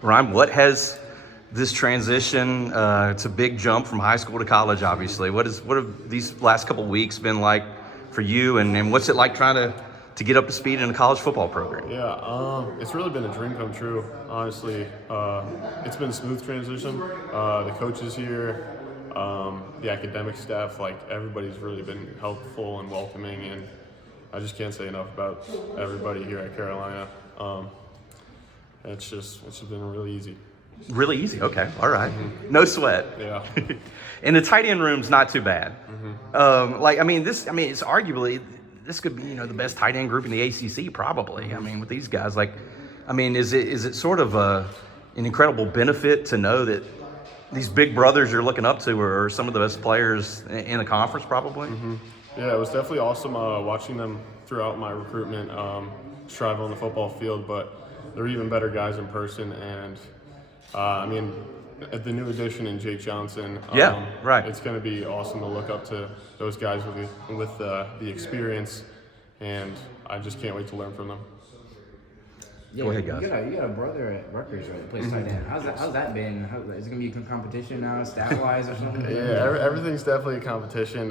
Ryan, what has this transition, it's a big jump from high school to college, obviously. What have these last couple of weeks been like for you, and what's it like trying to get up to speed in a college football program? Yeah, it's really been a dream come true, honestly. It's been a smooth transition. The coaches here, the academic staff, like everybody's really been helpful and welcoming, and I just can't say enough about everybody here at Carolina. It's just been really easy. Really easy. Okay. All right. No sweat. Yeah. And the tight end room's not too bad. It's arguably, this could be, the best tight end group in the ACC probably. I mean, with these guys, is it sort of an incredible benefit to know that these big brothers you're looking up to are some of the best players in the conference probably? Yeah, it was definitely awesome watching them throughout my recruitment, strive on the football field, but they're even better guys in person. And the new addition in Jake Johnson, right. It's going to be awesome to look up to those guys with the experience, and I just can't wait to learn from them. Yeah, go ahead, guys. You got a brother at Rutgers, right? That plays tight end. How's that been? Is it gonna be a competition now, stat-wise or something? Yeah, everything's definitely a competition.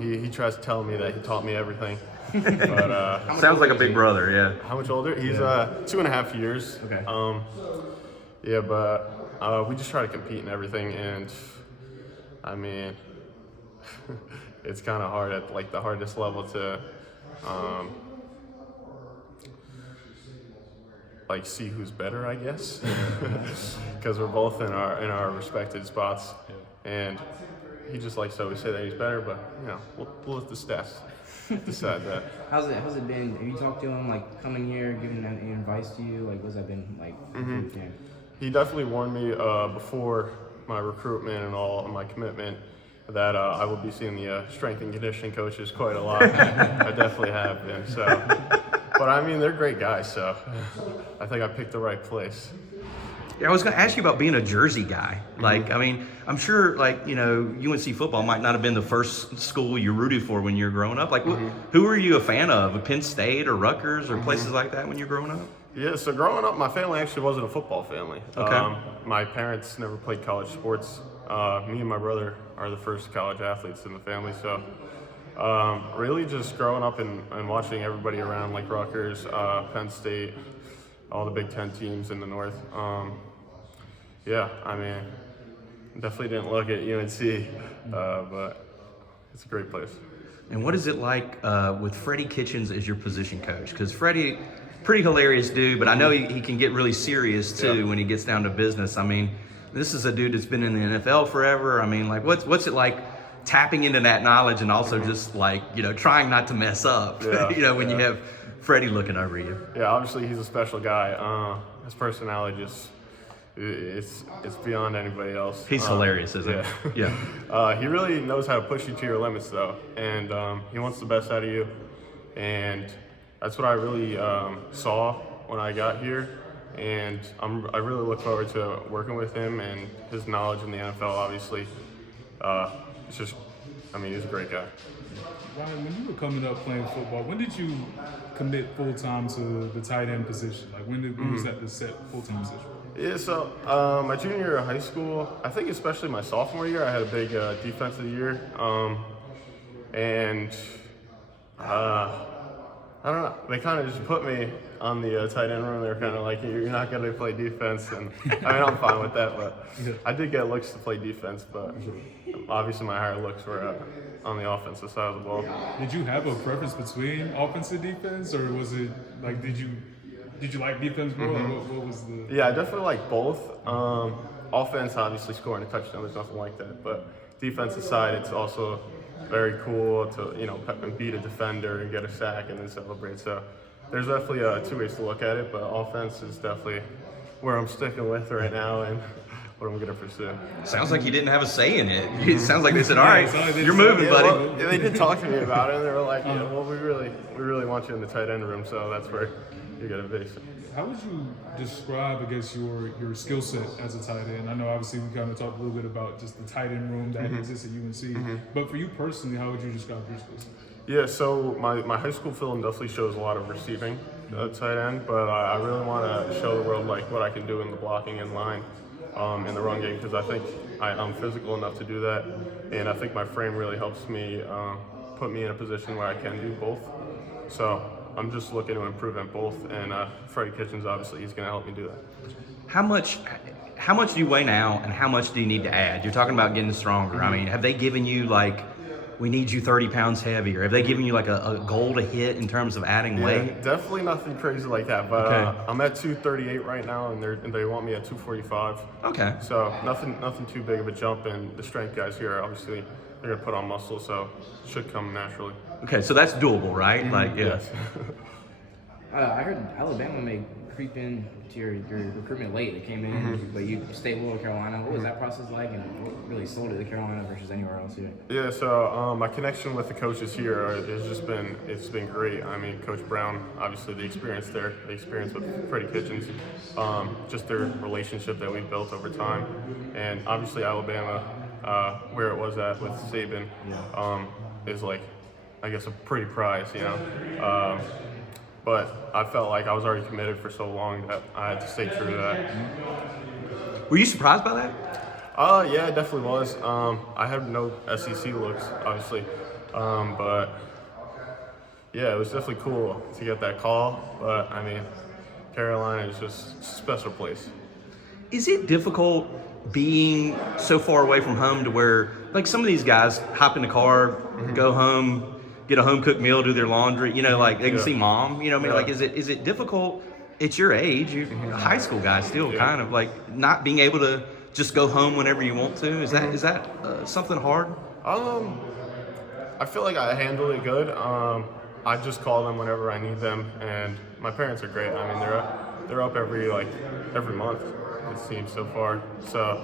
He tries to tell me that he taught me everything. But sounds like a big brother. Yeah. How much older? He's 2.5 years. Okay. We just try to compete in everything, and I mean, it's kind of hard at like the hardest level to see who's better, I guess, because we're both in our respected spots, and he just likes to always say that he's better, but we'll let the stats decide that. How's it been? Have you talked to him coming here, giving any advice to you? What's that been like? He definitely warned me before my recruitment and all of my commitment that I will be seeing the strength and conditioning coaches quite a lot. I definitely have been. So, but I mean, they're great guys, so I think I picked the right place. Yeah, I was going to ask you about being a Jersey guy. I'm sure, UNC football might not have been the first school you rooted for when you were growing up. Who were you a fan of? Penn State or Rutgers or places like that when you were growing up? Yeah, so growing up, my family actually wasn't a football family. Okay. My parents never played college sports. Me and my brother are the first college athletes in the family. So really just growing up and watching everybody around, like Rutgers, Penn State, all the Big Ten teams in the North. Definitely didn't look at UNC, but it's a great place. And what is it like with Freddy Kitchens as your position coach? Because Freddy, pretty hilarious dude, but I know he can get really serious too when he gets down to business. I mean, this is a dude that's been in the NFL forever. I mean, what's it like tapping into that knowledge and also just trying not to mess up, when you have Freddy looking over you? Yeah, obviously he's a special guy. His personality it's beyond anybody else. He's hilarious, isn't he? Yeah. He really knows how to push you to your limits, though, and he wants the best out of you, and that's what I really saw when I got here, and I really look forward to working with him and his knowledge in the NFL. Obviously, he's a great guy. Ryan, when you were coming up playing football, when did you commit full time to the tight end position? When was that the set full time position? Yeah, so my junior year of high school, I think especially my sophomore year, I had a big defensive year, I don't know. They kind of just put me on the tight end room. They were kind of like, you're not going to play defense. And I'm fine with that, but I did get looks to play defense, but obviously my higher looks were on the offensive side of the ball. Did you have a preference between offense and defense, or was it did you like defense more? What was the? Yeah, I definitely like both. Offense, obviously scoring a touchdown, there's nothing like that, but defensive side, it's also very cool to beat a defender and get a sack and then celebrate. So there's definitely two ways to look at it, but offense is definitely where I'm sticking with right now and what I'm going to pursue. Sounds like you didn't have a say in it. It sounds like they said, "All right, you're moving, buddy." Well, they did talk to me about it, and they were like, we really want you in the tight end room, so that's where you're going to be. How would you describe, I guess, your skill set as a tight end? I know obviously we kind of talked a little bit about just the tight end room that exists at UNC, but for you personally, how would you describe your skill set? Yeah, so my high school film definitely shows a lot of receiving. tight end, but I really want to show the world like what I can do in the blocking in line, in the run game, because I think I'm physical enough to do that, and I think my frame really helps me put me in a position where I can do both. So I'm just looking to improve in both, and Freddy Kitchens, obviously, he's going to help me do that. How much do you weigh now, and how much do you need to add? You're talking about getting stronger. I mean, have they given you like, we need you 30 pounds heavier? Have they given you like a goal to hit in terms of adding weight? Definitely nothing crazy like that, but Okay. I'm at 238 right now, and they want me at 245. Okay. So nothing too big of a jump, and the strength guys here, obviously, they're gonna put on muscle, so it should come naturally. Okay, so that's doable, right? Like, yeah. Yes. I heard Alabama may creep in to your recruitment late. They came in, but you stayed loyal to Carolina. What was that process like, and what really sold it to Carolina versus anywhere else here? Yeah, so my connection with the coaches here has been great. I mean, Coach Brown, obviously the experience there, the experience with Freddy Kitchens, just their relationship that we've built over time, and obviously Alabama, where it was at with Saban, is like, I guess, a pretty prize, you know. But I felt like I was already committed for so long that I had to stay true to that. Were you surprised by that? Yeah, it definitely was. I had no SEC looks, obviously, but yeah, it was definitely cool to get that call. But I mean, Carolina is just a special place. Is it difficult being so far away from home to where, like, some of these guys hop in the car, go home, get a home cooked meal, do their laundry, you know, like they can see mom, you know what I mean? Like, is it difficult at your age, you're a high school guy still, kind of like not being able to just go home whenever you want to? Is that something hard? I feel like I handled it good. I just call them whenever I need them, and my parents are great. I mean, they're up every month, it seems so far. So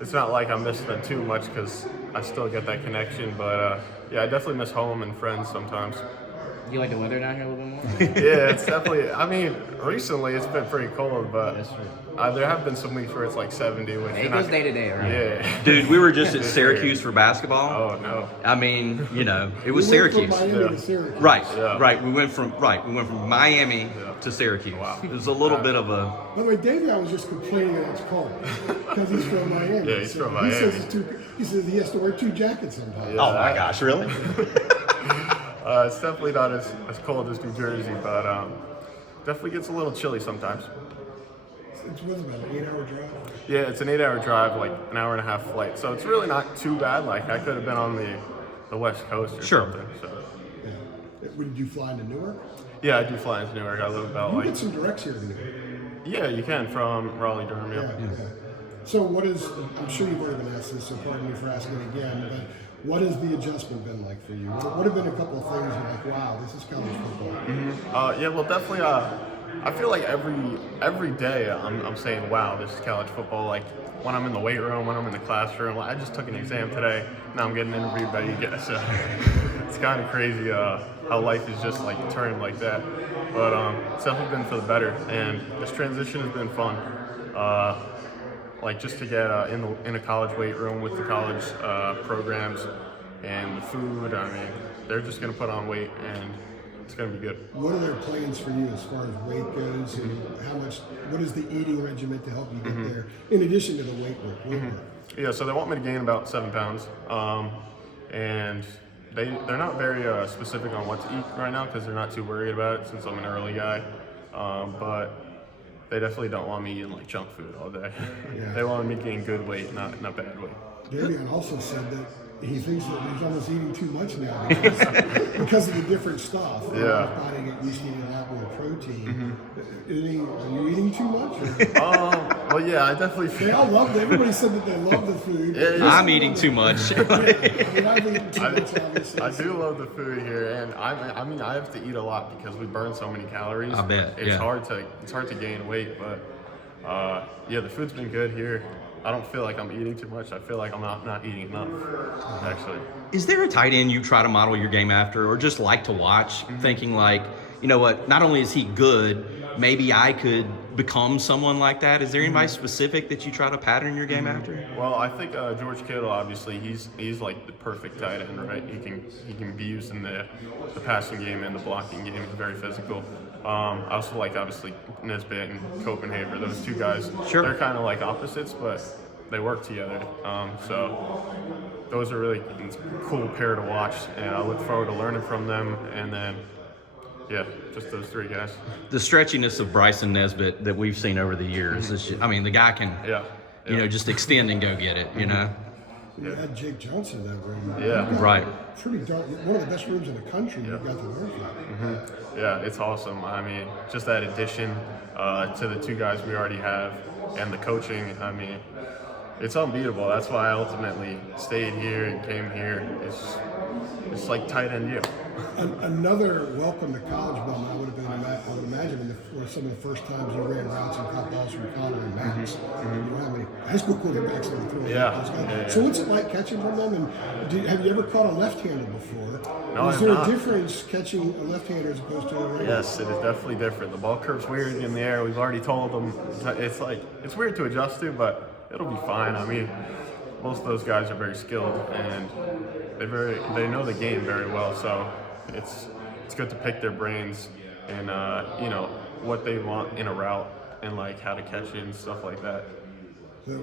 it's not like I miss them too much because I still get that connection. But yeah, I definitely miss home and friends sometimes. Do you like the weather down here a little bit more? Yeah, it's definitely. I mean, recently it's been pretty cold, but That's true. there have been some weeks where it's like 70. Which It goes day to day, right? Yeah. Dude, we were just at Syracuse for basketball. Oh no. I mean, you know, it was We went from Syracuse. Miami to Syracuse. Right, Yeah. right. We went from Miami to Syracuse. Wow. It was a little bit of a. By the way, David, was just complaining that it's cold because he's from Miami. Yeah, he's from He says Miami. he says he has to wear 2 jackets sometimes. Yeah. Oh my gosh, really? It's definitely not as cold as New Jersey, but definitely gets a little chilly sometimes. It's what, about an 8-hour drive? Yeah, it's an 8-hour drive, like an hour and a half flight. So it's really not too bad. Like I could have been on the West Coast or Sure. something. So Yeah. Did you fly into Newark? yeah, I do fly into Newark. I live about You like get some directs here to Newark. yeah, you can from Raleigh, Durham. Yeah. Okay. So what is, I'm sure you've already been asked this, so pardon me for asking again, but what has the adjustment been like for you? What have been a couple of things you're like, wow, this is college football? Yeah, well, definitely. I feel like every day I'm saying, wow, this is college football. Like when I'm in the weight room, when I'm in the classroom. Like, I just took an exam today. Now I'm getting interviewed by you guys. So it's kind of crazy how life is just like turned like that. But it's definitely been for the better, and this transition has been fun. Like just to get in a college weight room with the college programs and the food. I mean, they're just gonna put on weight, and it's gonna be good. What are their plans for you as far as weight goes, and what is the eating regimen to help you get there, in addition to the weight work? Yeah, so they want me to gain about 7 pounds, and they're not very specific on what to eat right now because they're not too worried about it since I'm an early guy, but they definitely don't want me eating like junk food all day. Yeah. They want me to gain good weight, not bad weight. Davion also said that he thinks that he's almost eating too much now because of the different stuff. Yeah. His body get used to eating a lot more protein. Are you eating too much? Well, yeah, I definitely They feel. all loved it. Everybody said that they love the food. Yeah. I'm eating too much. You're not eating too much, obviously. I do love the food here, and I mean I have to eat a lot because we burn so many calories. I bet, it's yeah. hard to gain weight, but yeah, the food's been good here. I don't feel like I'm eating too much. I feel like I'm not eating enough, actually. Is there a tight end you try to model your game after, or just like to watch, thinking like, you know what, not only is he good, maybe I could become someone like that? Is there anybody specific that you try to pattern your game after? Well, I think George Kittle, obviously, he's like the perfect tight end, right? He can be used in the passing game and the blocking game. He's very physical. I also like obviously Nesbitt and Copenhagen. Those two guys, Sure. they're kind of like opposites, but they work together. So those are really cool pair to watch, and I look forward to learning from them. And then, yeah, just those three guys. The stretchiness of Bryson Nesbitt that we've seen over the years. Is just, I mean, the guy can, Yeah. you know, just extend and go get it. You know. You had Jake Johnson in that room. Yeah. You got Right. Pretty dark. One of the best rooms in the country. You got to learn from. Yeah, it's awesome. I mean, just that addition to the two guys we already have and the coaching, I mean, it's unbeatable. That's why I ultimately stayed here and came here. It's like tight end you. Another welcome to college bum. I would imagine for some of the first times you ran routes and caught balls from Connor and Max. You know how many high school quarterbacks that throw those guys. Yeah. So what's it like catching from them? And have you ever caught a left-hander before? No, Is I've there not. a difference catching a left-hander as opposed to a right? Yes, it is definitely different. The ball curve's weird in the air. We've already told them. It's weird to adjust to, but it'll be fine. I mean, most of those guys are very skilled and they know the game very well. So it's good to pick their brains and you know what they want in a route and like how to catch it and stuff like that. So